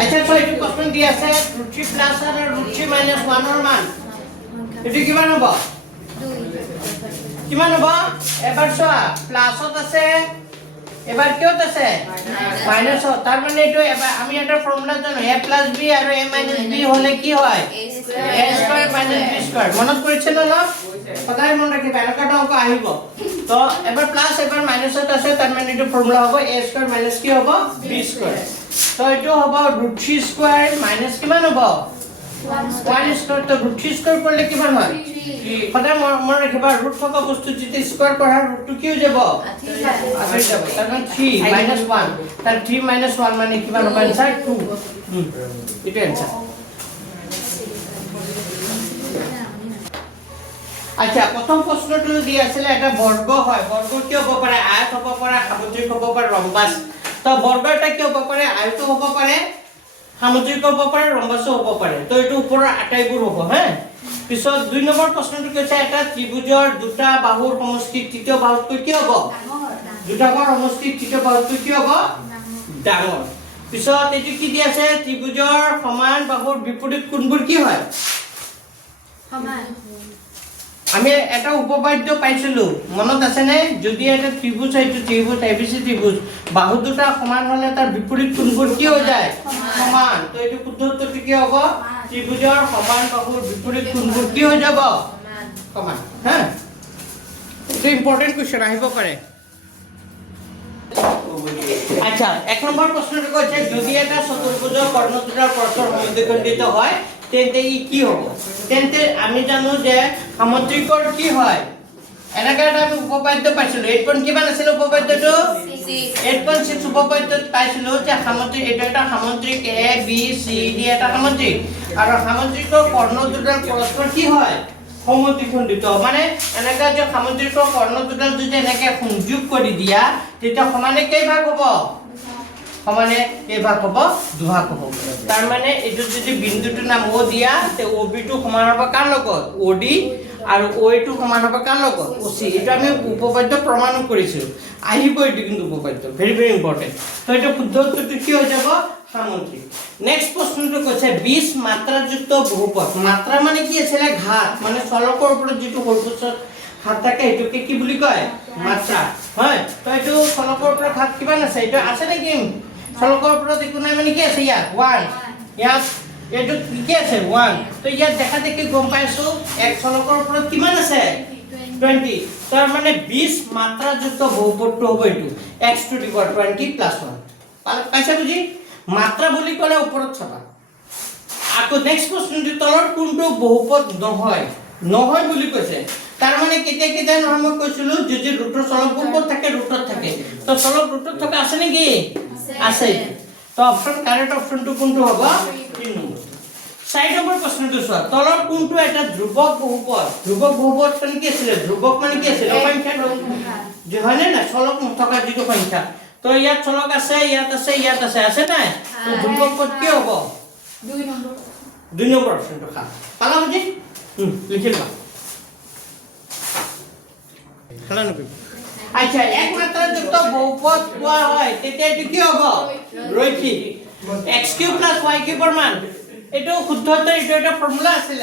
আচ্ছা তো এইটো কোশ্চেন দি আছে √3 প্লাস আর √3 মাইনাস 1 এর মান এটো কিমান হ'ব কিমান হ'ব এবাৰ চোৱা প্লাসত আছে এবাৰ কিয়ত আছে মাইনাস তাৰ মানে এটো এবাৰ আমি এটা ফৰ্মুলা জানো a + b আৰু a - b হলে কি হয় a² - b² মনত কৰিছিল না সদায় মন ৰাখিবা এনেকাটো অংক আহিব তো এবাৰ প্লাস এবাৰ মাইনাসত আছে তার মানে এটো ফর্মুলা হ'ব a² - কি হ'ব b² তো এটো হ'ব √3² মাইনাস কিমান হ'ব 1² তো √3² করলে কিমান হয় সদায় মন ৰাখিবা ৰুট থকা বস্তু যেতে স্কয়াৰ কৰা ৰুটটো কি হৈ যাব আহি যাব তার মানে 3 - 1 তার 3 - 1 মানে কিমান হ'ব आंसर 2 এটা आंसर আচ্ছা প্রথম প্রশ্নটো দি আছিল এটা বর্গ হয় বর্গ কি হ'ব পাৰে আয়ত হ'ব পাৰে সামুদ্ৰিক হ'ব পাৰে ৰম্বাস তো বৰ্গ এটা কি হ'ব পাৰে আয়ত হ'ব পাৰে সামুদ্ৰিক হ'ব পাৰে ৰম্বাস হ'ব পাৰে তো এটো ওপৰৰ আটাইবোৰ হ'ব হ্যাঁ পিছত 2 নম্বৰ প্ৰশ্নটো কৈছে এটা ত্ৰিভুজৰ দুটা বাহুৰ সমষ্টি তৃতীয় বাহুতকৈ কি হ'ব দুটা বাহুৰ সমষ্টি তৃতীয় বাহুতকৈ কি হ'ব ডাঙৰ পিছত এটো কি দি আছে ত্ৰিভুজৰ সমান বাহুৰ বিপৰীত কোণবোৰ কি হয় সমান আমি এটা উপপাদ্য পাইছিলো মনত আছে নে যদি এটা ত্রিভুজ এইটো ত্রিভুজ এবিসি ত্রিভুজ বাহু দুটা সমান হলে তার বিপরীত কোণবোৰ কি হৈ যায় সমান তো এইটো পদ্ধতিটো কি হ'ব ত্ৰিভুজৰ সমান বাহুৰ বিপৰীত কোণবোৰ কি হৈ যাব সমান হ্যাঁ এটা ইম্পৰ্টেন্ট কোশ্চেন আহিব পাৰে আচ্ছা এক নম্বৰ প্ৰশ্নটো কৈছে যদি এটা চতুৰ্ভুজৰ কৰ্ণ দুটাৰ পৰস্পৰ সমদ্বিখণ্ডিত হয় তেন্তে ই কি হ'ব তেন্তে আমি জানো যে সামুদ্ৰিকৰ কি হয় এনেকা এটা উপপাদ্য পাইছিলো 8 কিমান আছিল উপপাদ্যটো 8.6 উপপাদ্যত পাইছিলো যে সামুদ্ৰিক এটা এটা সামুদ্ৰিক a b c d এটা সামুদ্ৰিক আৰু সামুদ্ৰিকৰ কৰ্ণ দুটাৰ পৰস্পৰ কি হয় সমদ্বিখণ্ডিত মানে এনেকা যে সামুদ্ৰিকৰ কৰ্ণ দুটা যদি এনেকে সংযোগ কৰি দিয়া তেতিয়া সমানে কেই ভাগ হ'ব সমানে এই ভাগ হ'ব দুভাগ হ'ব তার মানে এটো যদি বিন্দুটো নাম ও দিয়া তে OB টো সমান হ'ব কার লগত OD আৰু OA টো সমান হ'ব কাৰ লগত OC এটা আমি উপপাদ্য প্ৰমাণ কৰিছো আহিব এটো কিন্তু উপপাদ্য ভেৰি ভেৰি ইম্পৰ্টেন্ট তো এটা পদ্ধতিটো কি হৈ যাব সামুদ্ৰিক নেক্সট প্ৰশ্নটো কৈছে 20 মাত্ৰাযুক্ত বহুপদ মাত্ৰা মানে কি আছিল ঘাত মানে চলকৰ ওপৰত যেটো সৰ্বোচ্চ ঘাত থাকে এটোকে কি বুলি কয় মাত্ৰা হয় তো এটো চলকৰ ওপৰত ঘাত কিমান আছে এটা আছে নেকি চলকৰ ওপৰত একো নাই মানে কি আছে ইয়াত 1 ইয়াত এটো কি আছে 1 তো ইয়াত দেখা দেখি গম পাইছো এক চলকৰ ওপৰত কিমান আছে 20 তাৰ মানে 20 মাত্ৰাযুক্ত বহুপদটো হ'ব এটো x to the power 20 plus 1 পাইছা বুজি মাত্ৰা বুলি ক'লে ওপৰত চাবা আকৌ নেক্সট প্ৰশ্নটো তলৰ কোনটো বহুপদ নহয় নহয় বুলি কৈছে তাৰ মানে কেতিয়া কেতিয়া নহয় মই কৈছিলো যদি ৰুটৰ চলক কোনটো থাকে ৰুটত থাকে তো চলক ৰুটত থকা আছে নেকি আছে তো অপশন কাৰেক্ট অপশনটো কোনটো হ'ব 3 নম্বৰ 4 নম্বৰ প্ৰশ্নটো চোৱা তলৰ কোনটো এটা ধ্ৰুৱক বহুপদ মানে কি আছিল ধ্ৰুৱক মানে কি আছিল সংখ্যা যে হয়নে না চলক থকা যেটো সংখ্যা তো ইয়াত চলক আছে ইয়াত আছে নাই তো ধ্ৰুৱক পদ কি হ'ব 2 নম্বৰ অপশনটো খা পালা বুজি লিখিবা খেলা নকৰিব আচ্ছা এক মাত্ৰাযুক্ত বহুপদ কোৱা হয় তেতিয়া এটো কি হ'ব ৰৈখিক x³ + y³ ৰ মান এটো শুদ্ধত এটো এটা ফৰ্মুলা আছিল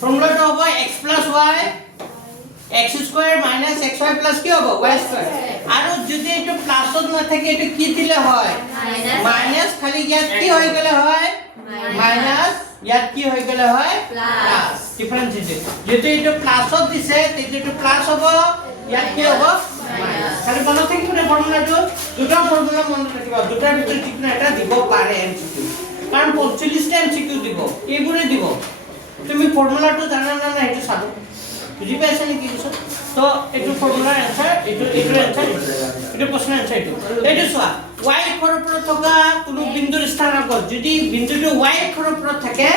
ফৰ্মুলাটো হ'ব x + y x² - xy কি হ'ব y² আৰু যদি এটো প্লাসত না থাকে এটো কি দিলে হয় মাইনাস খালি ইয়াত কি হৈ গলে হয় মাইনাস ইয়াত কি হৈ গলে হয় প্লাস ডিফারেন্স দিছে যেটো এটো প্লাসত দিছে তেটো এটো প্লাস হ'ব ইয়াত কি হ'ব মাইনাস খালি মনত থাকিব না ফর্মুলাটো দুটা ফর্মুলা মনত ৰাখিবা দুটাৰ ভিতৰত যিকোনো এটা দিব পাৰে MCQ কাৰণ 45 টা MCQ দিব এইবোৰে দিব তুমি ফর্মুলাটো জানা না না এটো চাব বুজি পাইছা নেকি কিছু তো এটো ফৰ্মুলাৰ आंसर এটো आंसर এটো প্ৰশ্নৰ आंसर এটো চোৱা y অক্ষৰ ওপৰত থকা কোনো বিন্দুৰ স্থানাংক যদি বিন্দুটো y অক্ষৰ ওপৰত থাকে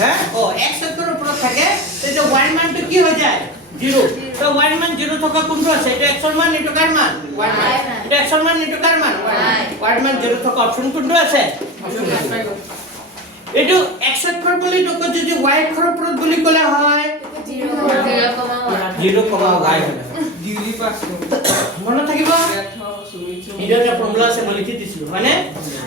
হ্যাঁ ও x অক্ষৰ ওপৰত থাকে তেটো y মানটো কি হৈ যায় 0 তো y মান 0 থকা কোনটো আছে এটা x ৰ মান এটো কাৰ মান y মান এটা x ৰ মান এটো কাৰ মান y মান 0 থকা অপচন কোনটো আছে এটো x অক্ষৰ বুলি নকয় যদি y অক্ষৰ ওপৰত বুলি ক'লে হয় 0,y 0,y মনত থাকিব এটা এটা ফৰ্মুলা আছে মই লিখি দিছিলো মানে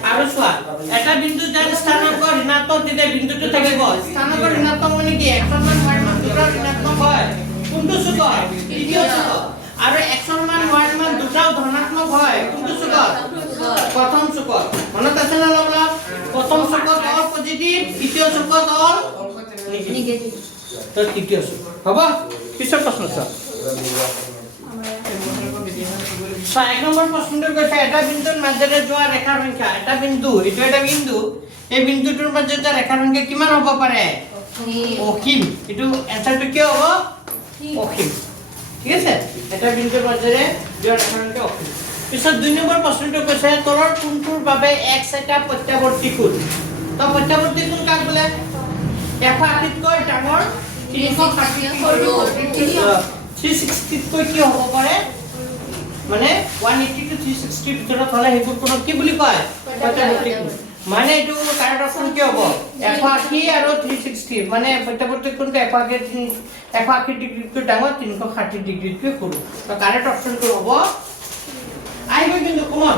আৰু চোৱা এটা বিন্দু যাৰ স্থানাংক ঋণাত্মক তেতিয়া বিন্দুটো থাকিব স্থানাংক ঋণাত্মক মানে কি x ৰ মান y মান দুটা ঋণাত্মক হয় কোনটো চুকত তৃতীয় চুকত আৰু x ৰ মান y মান দুটাও ধনাত্মক হয় কোনটো চুকত প্ৰথম চুকত মনত আছে না লগলাপ প্ৰথম চুকত অল পজিটিভ দ্বিতীয় চুকত অল নেগেটিভ তো তৃতীয় চুক হ'ব পিছৰ প্ৰশ্ন চোৱা এক নম্বৰ প্ৰশ্নটো কৈছে এটা বিন্দুৰ মাজেৰে যোৱা ৰেখাৰ সংখ্যা এটা বিন্দু এইটো এটা বিন্দু এই বিন্দুটোৰ মাজত যোৱা ৰেখাৰ সংখ্যা কিমান হ'ব পাৰে অসীম এইটো এনসাৰটো কি হ'ব অসীম ঠিক আছে এটা বিন্দুৰ মাজেৰে যোৱা ৰেখাৰ সংখ্যা অসীম পিছত 2 নম্বৰ প্ৰশ্নটো কৈছে তলৰ কোণটোৰ বাবে x এটা প্ৰত্যাৱৰ্তী কোণ তো প্ৰত্যাৱৰ্তী কোণ কাক বোলে 180 কৈ ডাঙৰ 360 সৰু 360 কৈ কি হ'ব পাৰে মানে 180 to 360 ভিতৰত হলে হেতু কোন কি বুলি কয় প্ৰত্যাৱৰ্তী কোণ মানে এটো কাৰেক্ট অপচন কি হ'ব 180 আৰু 360 মানে প্ৰত্যাৱৰ্তী কোণটো 180 ডিগ্ৰীতকৈ ডাঙৰ 360 ডিগ্ৰীতকৈ সৰু তো কাৰেক্ট অপচনটো হ'ব আহিব কিন্তু কমন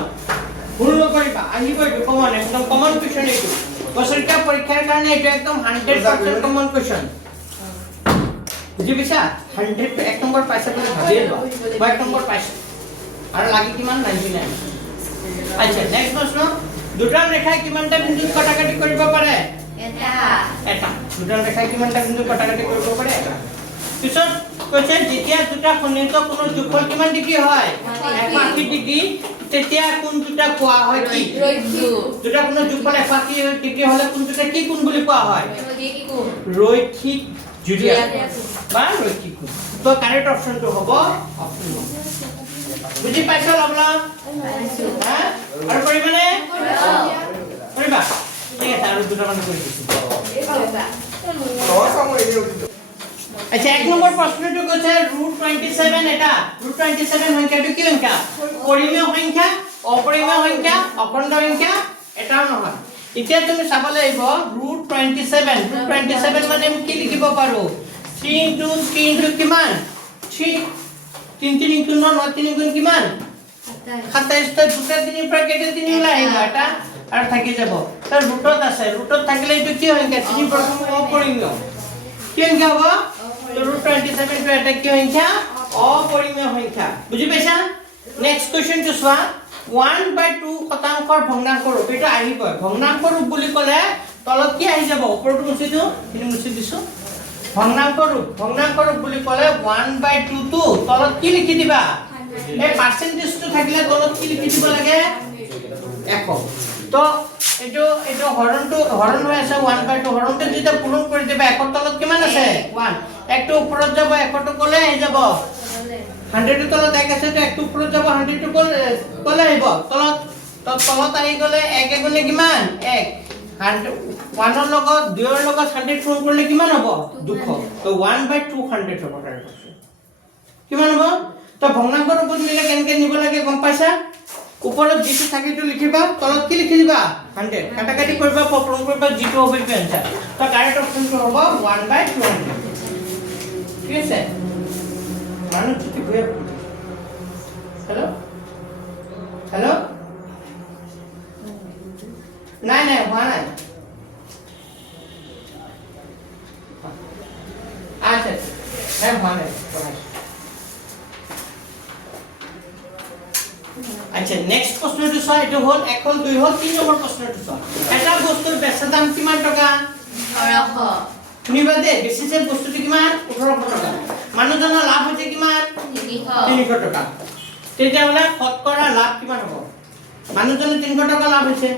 ভুল নকৰিবা আহিব এইটো কমন একদম কমন কোৱেশ্চন এইটো বছৰিকা পৰীক্ষাৰ কাৰণে এইটো একদম 100% কমন কোৱেশ্চন বুজি পাইছা 100 এক নম্বৰ পাইছা বুলি ভাবিয়ে লোৱা মই এক নম্বৰ পাইছো আৰু লাগি কিমান 99 আচ্ছা নেক্সট প্ৰশ্ন দুটা ৰেখাই কিমানটা বিন্দুত কটাকটি কৰিব পাৰে এটা দুটা ৰেখাই কিমানটা বিন্দুত কটাকটি কৰিব পাৰে এটা পিছত কৈছে যেতিয়া দুটা খণ্ডিত কোণ যোগফল কিমান ডিগ্ৰী হয় 180 ডিগ্ৰী তেতিয়া কোণ দুটা কোৱা হয় কি দুটা কোণ যোগফল 180 ডিগ্ৰী হলে কোণ দুটা কি কোণ বুলি কোৱা হয় ৰৈখিক জুৰিয়া বা ৰৈখিক কোণ তো কাৰেক্ট অপচনটো হ'ব অপচন বুজি পাইছো লগলা হ্যাঁ আৰু কৰিবানে কৰিবা ঠিক আছে আৰু দুটা মান কৰি দিছো আচ্ছা এক নম্বৰ প্ৰশ্নটো কৈছে √27 এটা √27 সংখ্যাটো কি সংখ্যা পৰিমেয় সংখ্যা অপৰিমেয় সংখ্যা অখণ্ড সংখ্যা এটাও নহয় এতিয়া তুমি চাব লাগিব √27 মানে কি লিখিব পাৰো 3 কিমান 3 3 গুণ 9 3 গুণ কিমান 27 তো দুটা তিনি পৰা কেটে তিনি ওলাই আহিব এটা আৰু থাকি যাব তাৰ ৰুটত আছে ৰুটত থাকিলে এইটো কি সংখ্যা তিনি প্ৰথম অপৰিমেয় কি সংখ্যা হ'ব তো √27 টো এটা কি সংখ্যা অপৰিমেয় সংখ্যা বুজি পাইছা নেক্সট কোৱেশ্চন টো চোৱা 1/2 শতাংশৰ ভগ্নাংক ৰূপ এটা আহিব ভগ্নাংক ৰূপ বুলি ক'লে তলত কি আহি যাব ওপৰটো মুছি দিও তিনি মুছি দিছো ভগ্নাংক ৰূপ বুলি ক'লে 1/2 টো তলত কি লিখি দিবা এই পাৰ্চেন্টেজটো থাকিলে তলত কি লিখি দিব লাগে একক তো এইটো হৰণ হৈ আছে 1/2 হৰণটো যেতিয়া পূৰণ কৰি দিবা একৰ তলত কিমান আছে 1 একটো ওপৰত যাব একটো ক'লে আহি যাব 100 টো তলত এক আছে তো একটো ওপৰত যাব 100 টো ক'লে আহিব তলত আহি গলে 1 গুণে কিমান 1 1 ৰ লগত 2 ৰ লগত 100 পূৰণ কৰিলে কিমান হ'ব 200 তো 1/200 হ'ব কাৰেক্ট অপচন কিমান হ'ব তো ভগ্নাংক ৰূপত মিলে কেনেকৈ নিব লাগে গম পাইছা ওপৰত যিটো থাকিটো লিখিবা তলত কি লিখি দিবা 100 কাটাকাটি কৰিবা পূৰণ কৰিবা যিটো হ'ব এইটো আনসাৰ তো কাৰেক্ট অপচনটো হ'ব 1/200 ঠিক আছে মানুহ ঠিক হৈ হেল্ল' নাই হোৱা নাই আচ্ছা হোৱা নাই আচ্ছা নেক্সট প্ৰশ্নটো চোৱা এটো হ'ল 1 হ'ল 2 হ'ল 3 নম্বৰ প্ৰশ্নটো চোৱা এটা বস্তুৰ বেচা দাম কিমান টকা 1800 শুনিবা দে বেছি যে বস্তুটো কিমান 1800 টকা মানুহজনৰ লাভ হৈছে কিমান 300 টকা তেতিয়াহ'লে শতকৰা লাভ কিমান হ'ব মানুহজনৰ 300 টকা লাভ হৈছে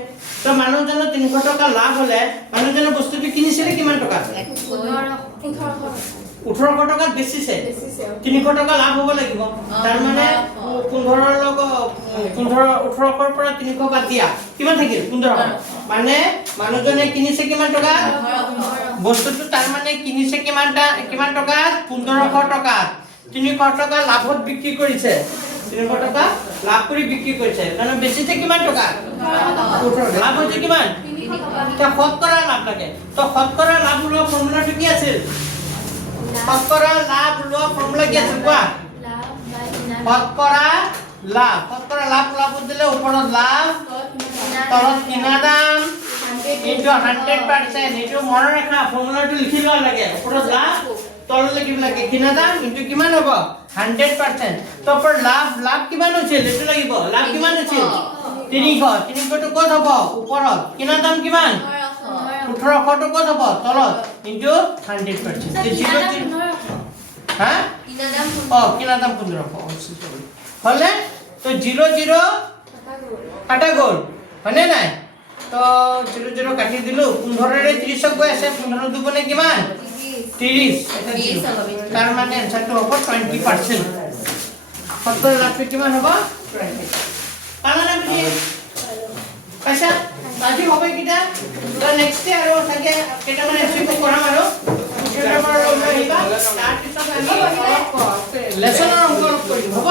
তো মানুহজনৰ 300 টকা লাভ হলে মানুহজনৰ বস্তুটো কিনিছিলে কিমান টকা 1800 টকা বেচিছে 300 টকা লাভ হ'ব লাগিব তাৰ মানে 1800 পৰা 300 বাদ দিয়া কিমান থাকিল 1500 মানে মানুহজনে কিনিছে কিমান টকা বস্তুটো তাৰ মানে কিনিছে কিমান টকা 1500 টকা 300 টকা লাভত বিক্ৰী কৰিছে 300 টকা লাভ কৰি বিক্ৰী কৰিছে কাৰণ বেচিছে কিমান টকা 1800 লাভ হৈছে কিমান 300 তা শতকৰা লাভ লাগে তো শতকৰা লাভ লোৱা ফৰ্মুলাটো কি আছিল শতকৰা লাভ লোৱা ফৰ্মুলা কি আছিল কোৱা শতকৰা লাভ শতকৰা লাভ লাভত দিলে ওপৰত লাভ তলত কিনা দাম ইনটু 100% এইটো মনত ৰাখা ফৰ্মুলাটো লিখি লোৱা লাগে ওপৰত লাভ তলত লিখিব লাগে কিনা দাম ইনটু কিমান হ'ব 100% তো ওপৰ লাভ কিমান হৈছিল এইটো লাগিব লাভ কিমান হৈছিল 300 টো ক'ত হ'ব ওপৰত কিনা দাম কিমান 1800 টো ক'ত হ'ব তলত ইনটু 100% হা কিনা দাম 1500 হলে তো 00 কাটা গ'ল হয়নে নাই তো 00 কাটি দিলো 15 ৰে 30 গৈ আছে 15 দুগুণে কিমান 30 এটা তাৰ মানে আনসাৰটো হ'ব 20% সত্তৰ লাভটো কিমান হ'ব 20 পালা না বুজি পাইছা আজি হবে কিটা তো নেক্সট আৰু থাকে কেটা মানে এসিটো কৰাম আৰু কেটা মানে আহিবা তাৰ পিছত আমি লেসনৰ অংক কৰিম হ'ব